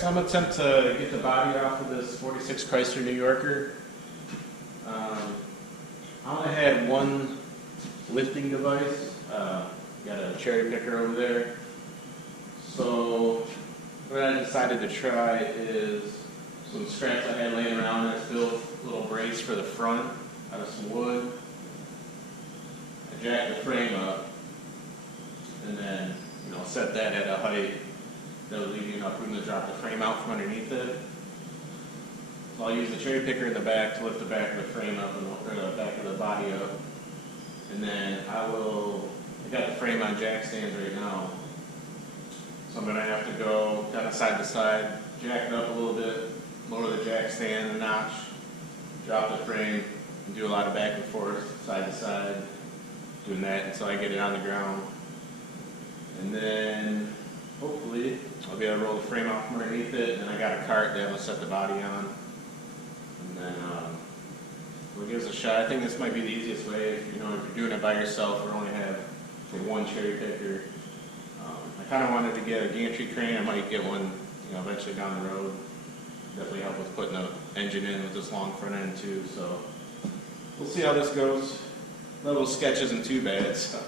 so I'm going to attempt to get the body off of this 46 Chrysler New Yorker. I only had one lifting device. Got a cherry picker over there. So what I decided to try is some scraps I had laying around. I built a little brace for the front out of some wood. I jacked the frame up and then set that at a height that would leave you enough room to drop the frame out from underneath it. So I'll use the cherry picker in the back to lift the back of the frame up or the back of the body up. And then I got the frame on jack stands right now. So I'm going to have to go kind of side to side, jack it up a little bit, lower the jack stand a notch, drop the frame, and do a lot of back and forth, side to side, doing that until I get it on the ground. And then hopefully I'll be able to roll the frame out from underneath it, and then I got a cart that I'm going to set the body on. And then we'll give this a shot. I think this might be the easiest way if you're doing it by yourself or only have one cherry picker. I kind of wanted to get a gantry crane. I might get one eventually down the road. Definitely help with putting the engine in with this long front end too. So we'll see how this goes. That little sketch isn't too bad. So.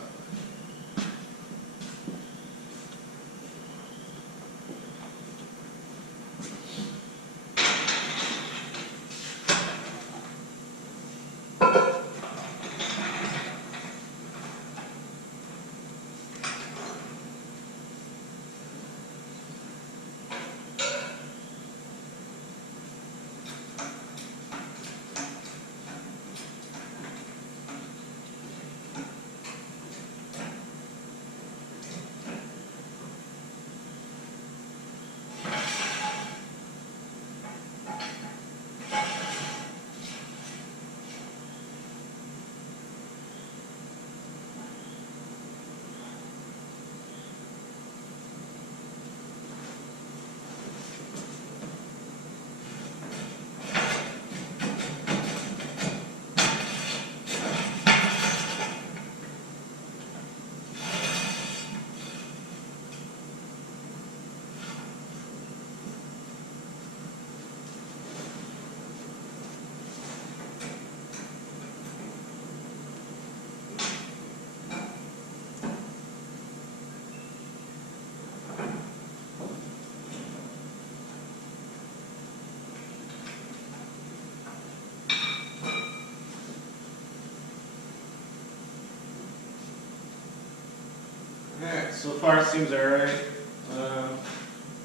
Alright, so far it seems alright.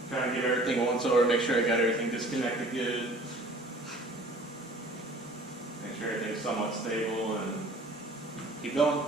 Trying to get everything once over, make sure I got everything disconnected good. Make sure everything's somewhat stable and keep going.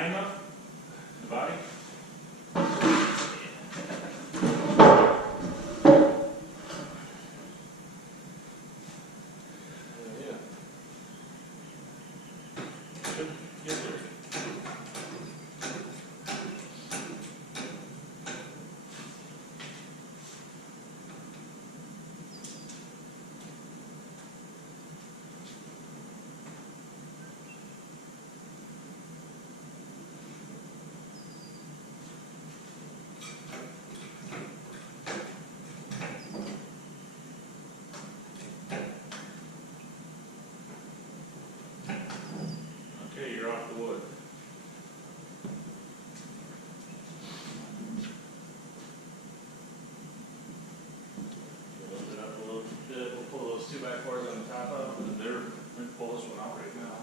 high enough? The body? Yeah. Good. Yes, sir. Okay, you're off the wood. Lift it up a little bit. We'll pull those 2x4s on the top up, and they're going to pull this one out right now.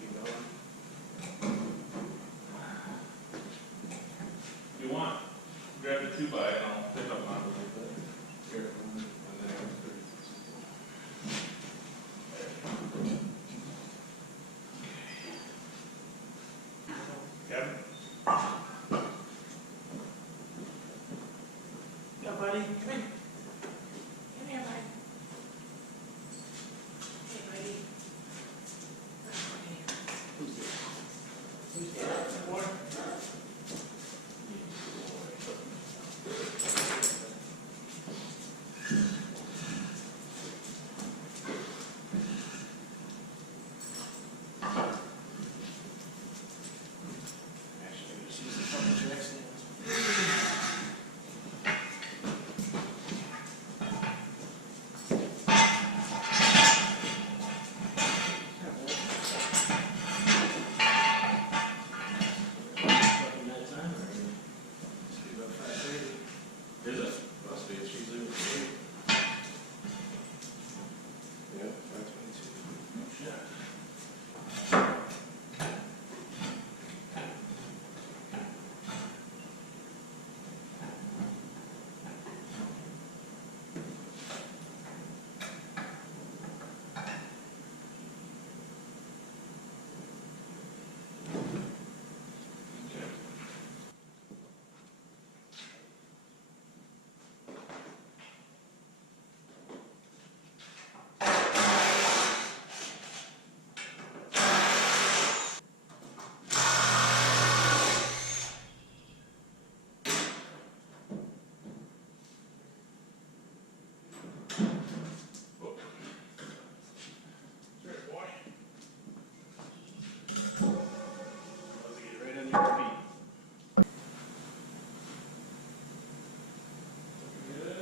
Keep going. If you want, grab the 2x and I'll pick up on it a little bit. Here, and then Kevin? Yeah, buddy, come in. Come here, bud. Hey, buddy. Who's that? Boy? Actually, just use a couple of checks now. Fucking that time already. Must be about 5:30. Is it? Must be, it's usually with me. Yeah, 5:22. No shit. Okay. Whoa. Sure, boy. Let's get right under your feet.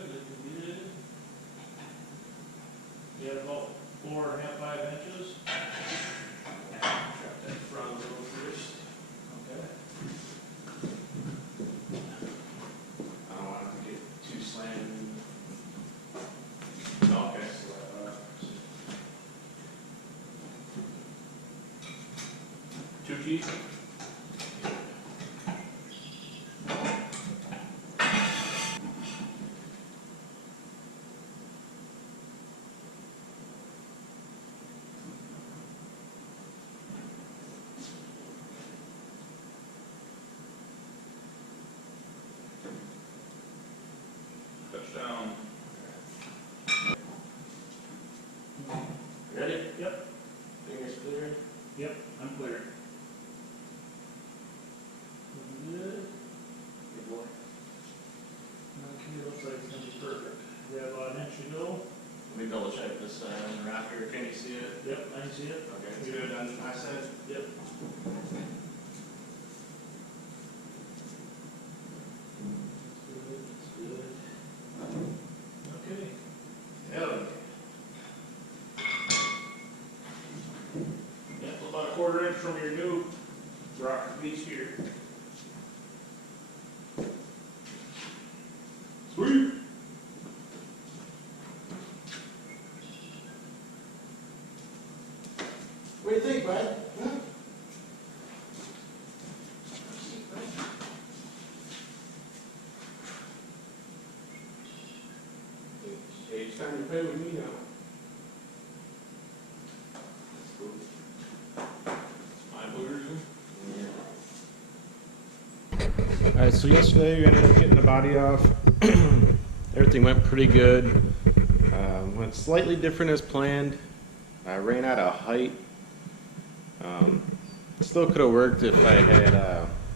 Looking good. You have about 4.5, 5 inches. Trap that front a little first. Okay. I don't want it to get too slanted. Okay. Two keys? Touchdown. Ready? Yep. Fingers clear. Yep, I'm clear. Looking good. Good boy. Okay, looks like it's gonna be perfect. We have about an inch to go. Let me double check this rock here. Can you see it? Yep, I can see it. Okay, it's good on my side. Yep. That's good. Okay. Hell yeah. Yeah, so about a 1/4 inch from your new rock piece here. Sweet. What do you think, bud? Huh? Hey, it's time to play with me now. My version. Alright, so yesterday we ended up getting the body off. Everything went pretty good. Went slightly different as planned. I ran out of height. Still could have worked if I had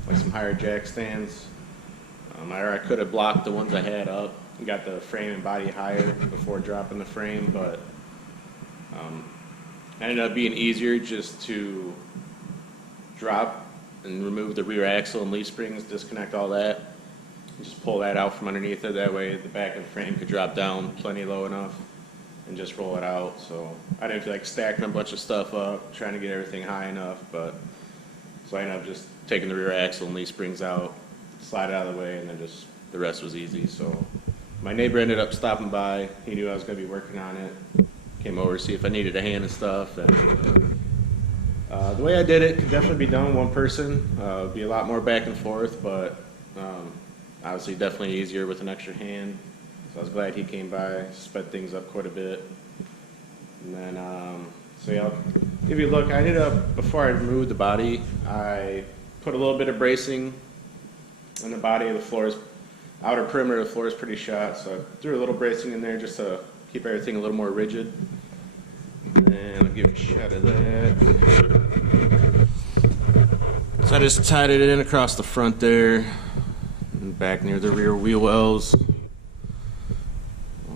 like some higher jack stands. I could have blocked the ones I had up and got the frame and body higher before dropping the frame, but it ended up being easier just to drop and remove the rear axle and leaf springs, disconnect all that, and just pull that out from underneath it. That way the back of the frame could drop down plenty low enough and just roll it out. So I didn't feel like stacking a bunch of stuff up, trying to get everything high enough, but so I ended up just taking the rear axle and leaf springs out, slide it out of the way, and then just the rest was easy. So my neighbor ended up stopping by. He knew I was going to be working on it. Came over to see if I needed a hand and stuff. And the way I did it could definitely be done with one person. It'd be a lot more back and forth, but obviously definitely easier with an extra hand. So I was glad he came by, sped things up quite a bit. And then, so yeah, I'll give you a look. I ended up, before I removed the body, I put a little bit of bracing in the body. The floor outer perimeter of the floor is pretty shot, so I threw a little bracing in there just to keep everything a little more rigid. And I'll give you a shot of that. So I just tied it in across the front there, and back near the rear wheel wells,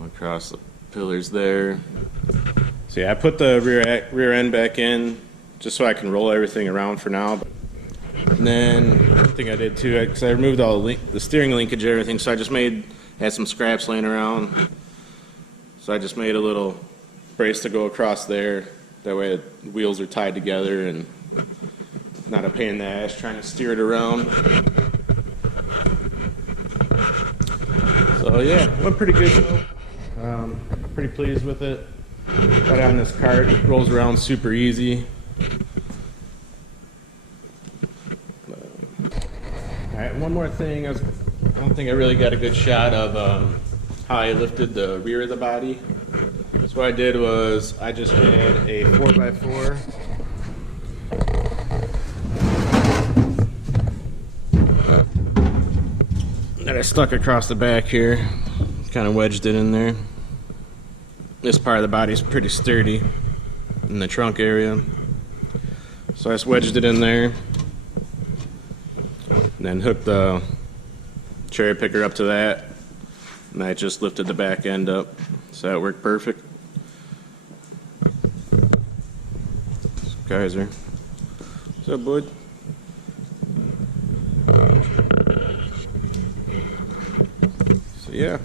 across the pillars there. So yeah, I put the rear end back in just so I can roll everything around for now. And then one thing I did too, because I removed all the steering linkage and everything, so I just had some scraps laying around. So I just made a little brace to go across there. That way the wheels are tied together and not a pain in the ass trying to steer it around. So yeah, went pretty good though. Pretty pleased with it. Got on this cart, it rolls around super easy. Alright, one more thing. I don't think I really got a good shot of how I lifted the rear of the body. So what I did was I just had a 4x4. That I stuck across the back here. Kind of wedged it in there. This part of the body is pretty sturdy in the trunk area. So I just wedged it in there. And then hooked the cherry picker up to that. And I just lifted the back end up. So that worked perfect. Geyser. What's up, bud? So yeah,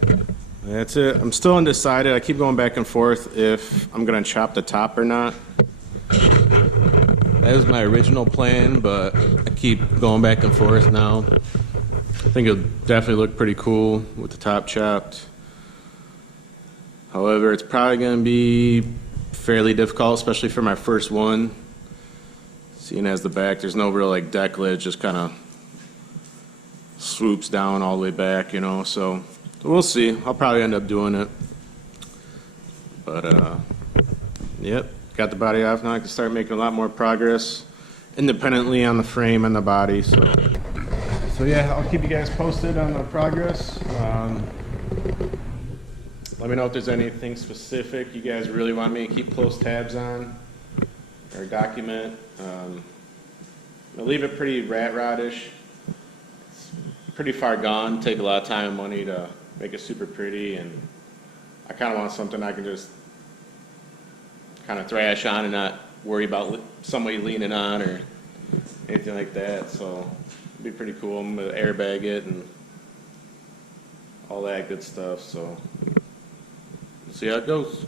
that's it. I'm still undecided. I keep going back and forth if I'm gonna chop the top or not. That was my original plan, but I keep going back and forth now. I think it'll definitely look pretty cool with the top chopped. However, it's probably going to be fairly difficult, especially for my first one. Seeing as the back, there's no real like deck lid, just kind of swoops down all the way back, you know. So we'll see. I'll probably end up doing it. But yep, got the body off now. I can start making a lot more progress independently on the frame and the body. So yeah, I'll keep you guys posted on the progress. Let me know if there's anything specific you guys really want me to keep close tabs on or document. I'll leave it pretty rat rod-ish. It's pretty far gone. Take a lot of time and money to make it super pretty, and I kind of want something I can just kind of thrash on and not worry about somebody leaning on or anything like that. So it'd be pretty cool. I'm gonna airbag it and all that good stuff. So we'll see how it goes.